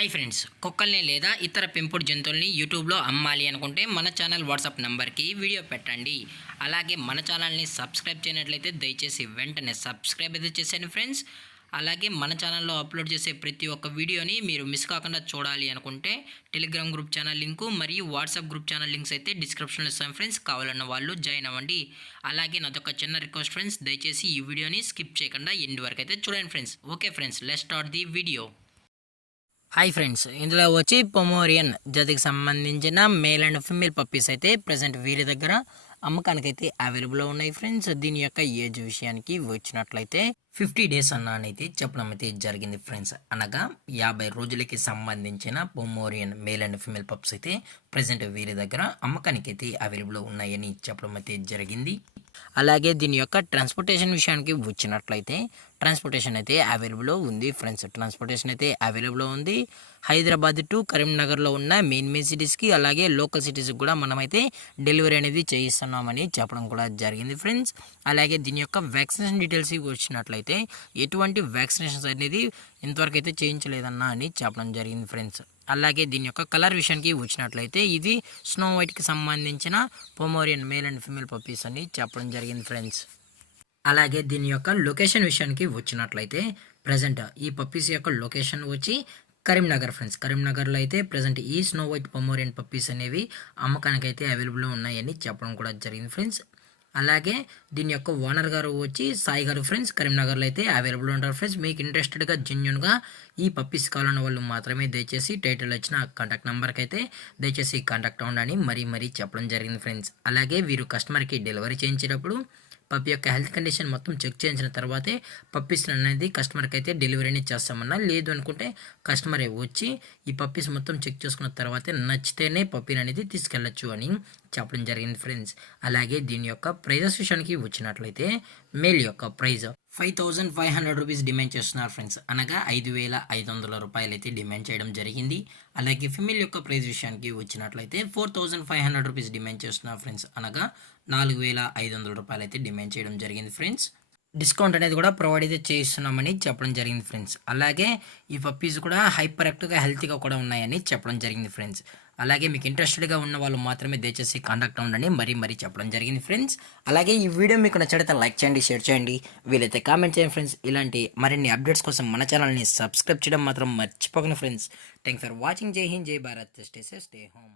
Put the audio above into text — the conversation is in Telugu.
హాయ్ ఫ్రెండ్స్, కుక్కల్ని లేదా ఇతర పెంపుడు జంతువుల్ని యూట్యూబ్లో అమ్మాలి అనుకుంటే మన ఛానల్ వాట్సాప్ నెంబర్కి వీడియో పెట్టండి. అలాగే మన ఛానల్ని సబ్స్క్రైబ్ చేయనట్లయితే దయచేసి వెంటనే సబ్స్క్రైబ్ అయితే చేసేయండి ఫ్రెండ్స్. అలాగే మన ఛానల్లో అప్లోడ్ చేసే ప్రతి ఒక్క వీడియోని మీరు మిస్ కాకుండా చూడాలి అనుకుంటే టెలిగ్రామ్ గ్రూప్ ఛానల్ లింకు మరియు వాట్సాప్ గ్రూప్ ఛానల్ లింక్స్ అయితే డిస్క్రిప్షన్లో ఇస్తాను ఫ్రెండ్స్. కావాలన్న వాళ్ళు జాయిన్ అవ్వండి. అలాగే నాదొక చిన్న రిక్వెస్ట్ ఫ్రెండ్స్, దయచేసి ఈ వీడియోని స్కిప్ చేయకుండా ఎండ్ వరకు అయితే చూడండి friends. Okay friends, let's start the video. Hi friends, ఇందులో వచ్చి పొమోరియన్ జాతికి సంబంధించిన మేల్ అండ్ ఫిమేల్ పప్పీస్ అయితే ప్రజెంట్ వీరి దగ్గర అమ్మకానికైతే అవైలబుల్లో ఉన్నాయి ఫ్రెండ్స్. దీని యొక్క ఏజ్ విషయానికి వచ్చినట్లయితే 50 డేస్ అన్నానైతే చెప్పడం అయితే జరిగింది ఫ్రెండ్స్. అనగా 50 రోజులకి సంబంధించిన Pomeranian male and female pups అయితే ప్రజెంట్ వీరి దగ్గర అమ్మకానికైతే అవైలబుల్లో ఉన్నాయని చెప్పడం అయితే జరిగింది. అలాగే దీని యొక్క ట్రాన్స్పోర్టేషన్ విషయానికి వచ్చినట్లయితే ట్రాన్స్పోర్టేషన్ అయితే అవైలబుల్లో ఉంది ఫ్రెండ్స్. ట్రాన్స్పోర్టేషన్ అయితే అవైలబుల్లో ఉంది. హైదరాబాద్ టు కరీంనగర్లో ఉన్న మెయిన్ సిటీస్కి అలాగే లోకల్ సిటీస్కి కూడా మనమైతే డెలివరీ అనేది చేయిస్తున్నామని చెప్పడం కూడా జరిగింది ఫ్రెండ్స్. అలాగే దీని యొక్క వ్యాక్సినేషన్ డీటెయిల్స్ వచ్చినట్లయితే ఎటువంటి వ్యాక్సినేషన్స్ అనేది ఇంతవరకు అయితే చేయించలేదన్నా అని చెప్పడం జరిగింది ఫ్రెండ్స్. అలాగే దీని యొక్క కలర్ విషయానికి వచ్చినట్లయితే ఇది స్నో వైట్కి సంబంధించిన Pomeranian male and female puppies అని చెప్పడం జరిగింది ఫ్రెండ్స్. అలాగే దీని యొక్క లొకేషన్ విషయానికి వచ్చినట్లయితే ప్రజెంట్ ఈ పప్పీస్ యొక్క లొకేషన్ వచ్చి కరీంనగర్ ఫ్రెండ్స్. కరీంనగర్లో అయితే ప్రజెంట్ ఈ స్నో వైట్ పొమోరియన్ పప్పీస్ అనేవి అమ్మకానికి అయితే అవైలబుల్లో ఉన్నాయని చెప్పడం కూడా జరిగింది ఫ్రెండ్స్. అలాగే దీని యొక్క ఓనర్ గారు వచ్చి సాయి గారు ఫ్రెండ్స్. కరీంనగర్లో అయితే అవైలబుల్ ఉంటారు ఫ్రెండ్స్. మీకు ఇంట్రెస్టెడ్గా జెన్యున్గా ఈ పప్పీస్ కావాలన్న వాళ్ళు మాత్రమే దయచేసి టైటిల్ వచ్చిన కాంటాక్ట్ నెంబర్కి అయితే దయచేసి కాంటాక్ట్ అవ్వండి మరీ చెప్పడం జరిగింది ఫ్రెండ్స్. అలాగే వీరు కస్టమర్కి డెలివరీ చేయించేటప్పుడు పప్పి యొక్క హెల్త్ కండిషన్ మొత్తం చెక్ చేయించిన తర్వాతే పప్పీస్ అనేది కస్టమర్కి అయితే డెలివరీని చేస్తామన్నా. లేదు అనుకుంటే కస్టమరే వచ్చి ఈ పప్పీస్ మొత్తం చెక్ చేసుకున్న తర్వాతే నచ్చితేనే పప్పీని అనేది తీసుకెళ్ళచ్చు అని చెప్పడం జరిగింది ఫ్రెండ్స్. అలాగే దీని యొక్క ప్రైజెస్ విషయానికి వచ్చినట్లయితే మేల్ యొక్క ప్రైజ్ 5500 రూపీస్ డిమాండ్ చేస్తున్నారు ఫ్రెండ్స్. అనగా 5500 రూపాయలు అయితే డిమాండ్ చేయడం జరిగింది. అలాగే ఫిమేల్ యొక్క ప్రైజ్ విషయానికి వచ్చినట్లయితే 4500 రూపీస్ డిమాండ్ చేస్తున్నారు ఫ్రెండ్స్. అనగా 4500 రూపాయలు అయితే డిమాండ్ చేయడం జరిగింది ఫ్రెండ్స్. డిస్కౌంట్ అనేది కూడా ప్రొవైడ్ అయితే చేస్తున్నామని చెప్పడం జరిగింది ఫ్రెండ్స్. అలాగే ఈ పప్పీస్ కూడా హైపర్ యాక్టివ్గా హెల్తీగా కూడా ఉన్నాయని చెప్పడం జరిగింది ఫ్రెండ్స్. అలాగే మీకు ఇంట్రెస్టెడ్గా ఉన్న వాళ్ళు మాత్రమే దయచేసి కాంటాక్ట్ అవ్వండి మరీ చెప్పడం జరిగింది ఫ్రెండ్స్. అలాగే ఈ వీడియో మీకు నచ్చితే లైక్ చేయండి, షేర్ చేయండి, వీలైతే కామెంట్ చేయండి ఫ్రెండ్స్. ఇలాంటి మరిన్ని అప్డేట్స్ కోసం మన ఛానల్ని సబ్స్క్రైబ్ చేయడం మాత్రం మర్చిపోకండి ఫ్రెండ్స్. Thanks for watching. జై హింద్, జై Bharat, stay safe, stay home.